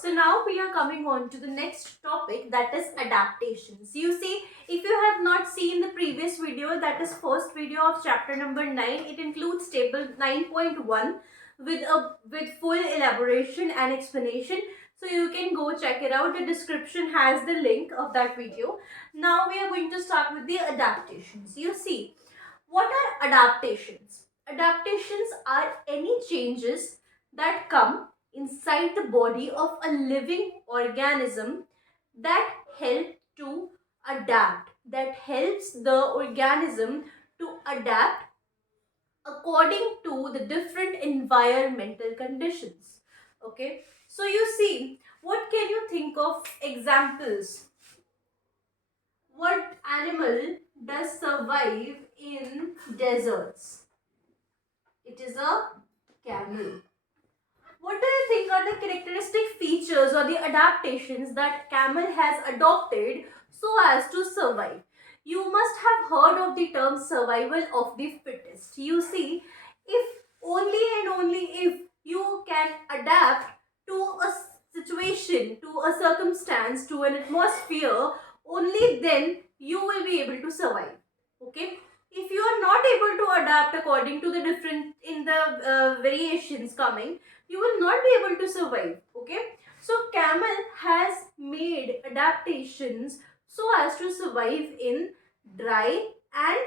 So now we are coming on to the next topic, that is adaptations. You see, if you have not seen the previous video, that is first video of chapter number 9, it includes table 9.1 with full elaboration and explanation. So you can go check it out. The description has the link of that video. Now we are going to start with the adaptations. You see, what are adaptations? Adaptations are any changes that come inside the body of a living organism that help to adapt, that helps the organism to adapt according to the different environmental conditions. Okay, so you see, what can you think of examples? What animal does survive in deserts? It is a camel. What do you think are the characteristic features or the adaptations that camel has adopted so as to survive? You must have heard of the term survival of the fittest. You see, if only and only if you can adapt to a situation, to a circumstance, to an atmosphere, only then you will be able to survive. Okay? If you are not able to adapt according to the different in the variations coming, you will not be able to survive. Okay, so camel has made adaptations so as to survive in dry and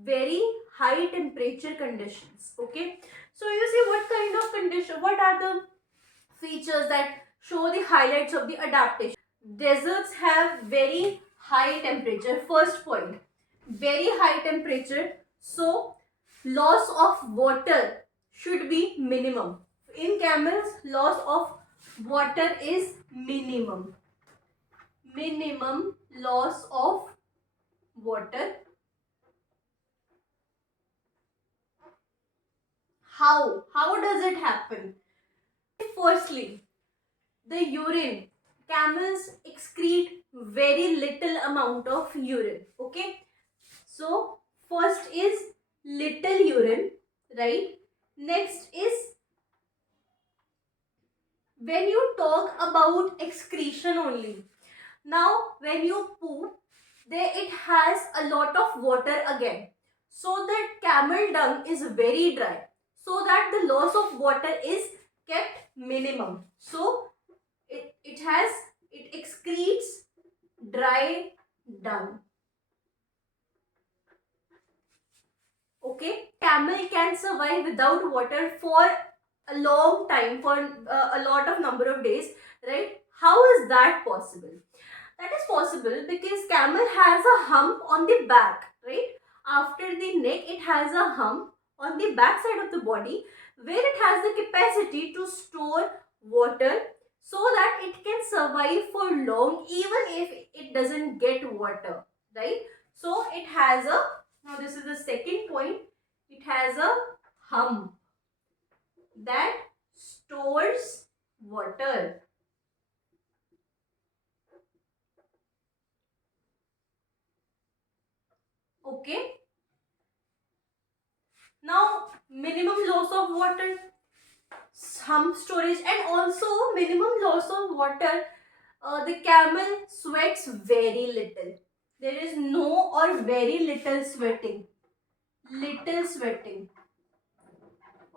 very high temperature conditions. Okay, so you see what kind of condition, what are the features that show the highlights of the adaptation. Deserts have very high temperature. First point, very high temperature, so loss of water should be minimum. In camels, loss of water is minimum. Minimum loss of water. How does it happen? Firstly, the urine. Camels excrete very little amount of urine. Okay, so first is little urine, right? Next is, when you talk about excretion only, now when you poop, there it has a lot of water again, so that camel dung is very dry, so that the loss of water is kept minimum. So it excretes dry dung. Okay, camel can survive without water for a long time, for a lot of number of days, right? How is that possible? That is possible because camel has a hump on the back, right? After the neck, it has a hump on the back side of the body where it has the capacity to store water so that it can survive for long even if it doesn't get water, right? So it has a, now this is the second point, it has a hump that stores water. Okay. Now, minimum loss of water, hump storage, and also minimum loss of water. The camel sweats very little. There is no or very little sweating. Little sweating.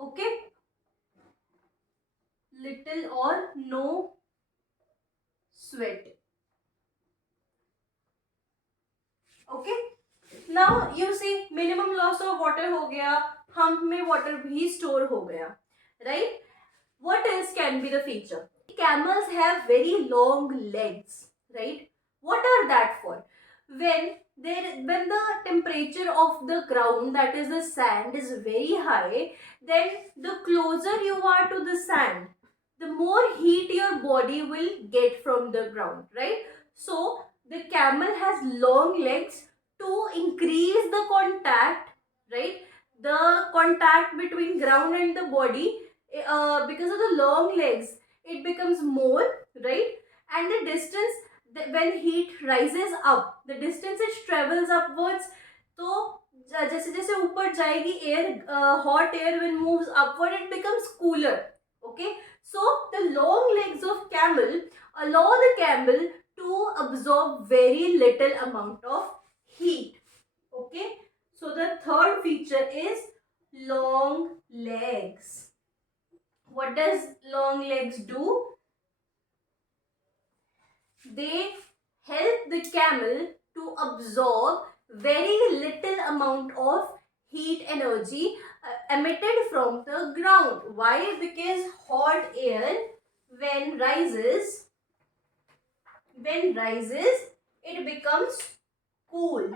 Okay. Little or no sweat. Okay. Now you see, minimum loss of water हो गया, hump में water भी store हो गया, right? What else can be the feature? Camels have very long legs, right? What are that for? When the temperature of the ground, that is the sand, is very high, then the closer you are to the sand, the more heat your body will get from the ground, right? So the camel has long legs to increase the contact, right? The contact between ground and the body, because of the long legs, it becomes more, right? And the distance, when heat rises up, the distance it travels upwards, तो जैसे जैसे ऊपर जाएगी air, hot air when moves upward, it becomes cooler. Okay, so the long legs of camel camel to absorb very little amount of heat. Okay, so the third feature is long legs. What does long legs do? They help the camel to absorb very little amount of heat energy emitted from the ground. Why? Because hot air when rises, it becomes cool.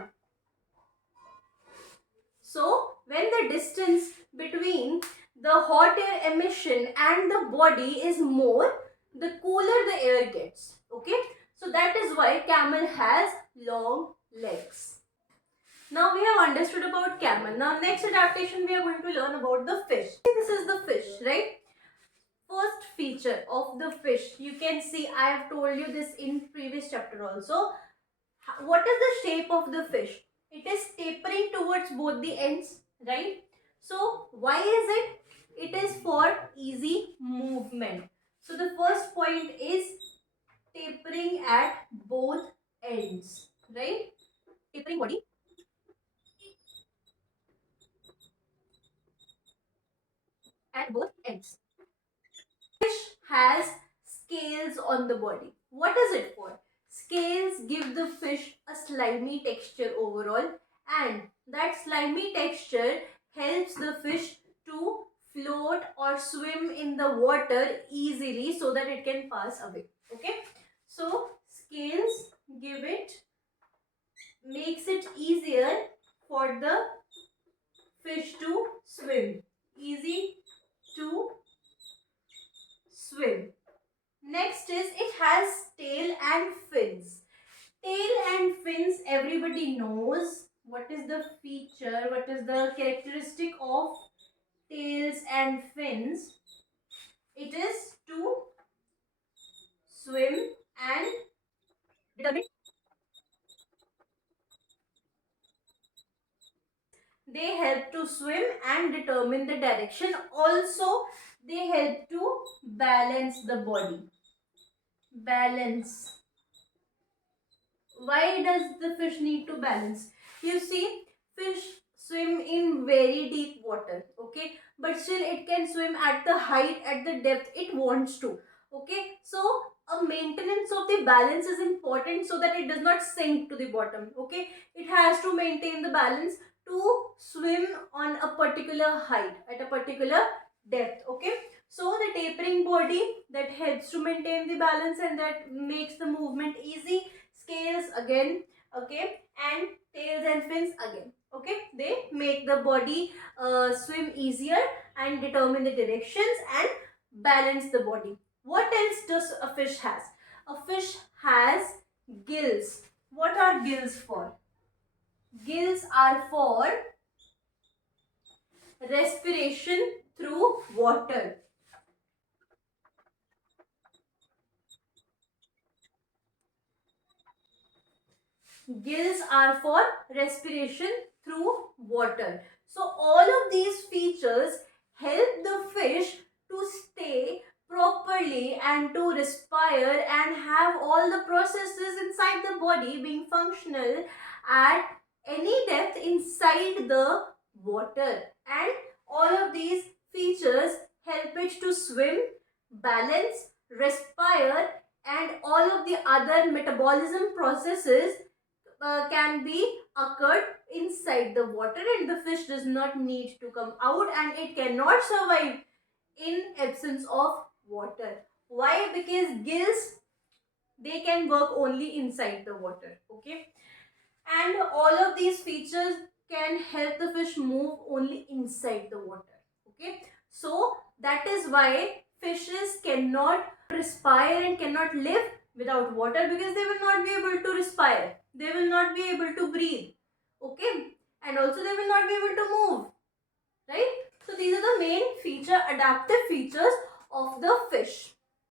So when the distance between the hot air emission and the body is more, the cooler the air gets. Okay, so that is why camel has long legs. Now we have understood about camel. Now next adaptation we are going to learn about the fish. This is the fish, right? First feature of the fish, you can see I have told you this in previous chapter also. What is the shape of the fish? It is tapering towards both the ends, right? So why is it? It is for easy movement. So the first point is tapering at both ends, right? Tapering body at both ends. Fish has scales on the body. What is it for? Scales give the fish a slimy texture overall, and that slimy texture helps the fish to float or swim in the water easily so that it can pass away. Okay, so scales makes it easier for the fish to swim. Easy to swim. Next is it has tail and fins. Tail and fins, everybody knows what is the feature, what is the characteristic of tails and fins. It is to swim and determine. They help to swim and determine the direction. Also, they help to balance the body. Balance. Why does the fish need to balance? You see, fish swim in very deep water, okay, but still it can swim at the height, at the depth it wants to. Okay, so a maintenance of the balance is important so that it does not sink to the bottom. Okay, it has to maintain the balance to swim on a particular height at a particular depth. Okay, so the tapering body that helps to maintain the balance and that makes the movement easy. Scales again, okay, and tails and fins again. Okay, they make the body swim easier and determine the directions and balance the body. What else does a fish has? A fish has gills. What are gills for? Gills are for respiration through water. Gills are for respiration through water. So all of these features help the fish to stay properly and to respire and have all the processes inside the body being functional at any depth inside the water. And all of these features help it to swim, balance, respire, and all of the other metabolism processes can be occurred inside the water, and the fish does not need to come out and it cannot survive in absence of water. Why? Because gills, they can work only inside the water. Okay, and all of these features can help the fish move only inside the water. Okay, so that is why fishes cannot respire and cannot live without water, because they will not be able to respire, they will not be able to breathe. Okay, and also they will not be able to move, right? So these are the main adaptive features of the fish.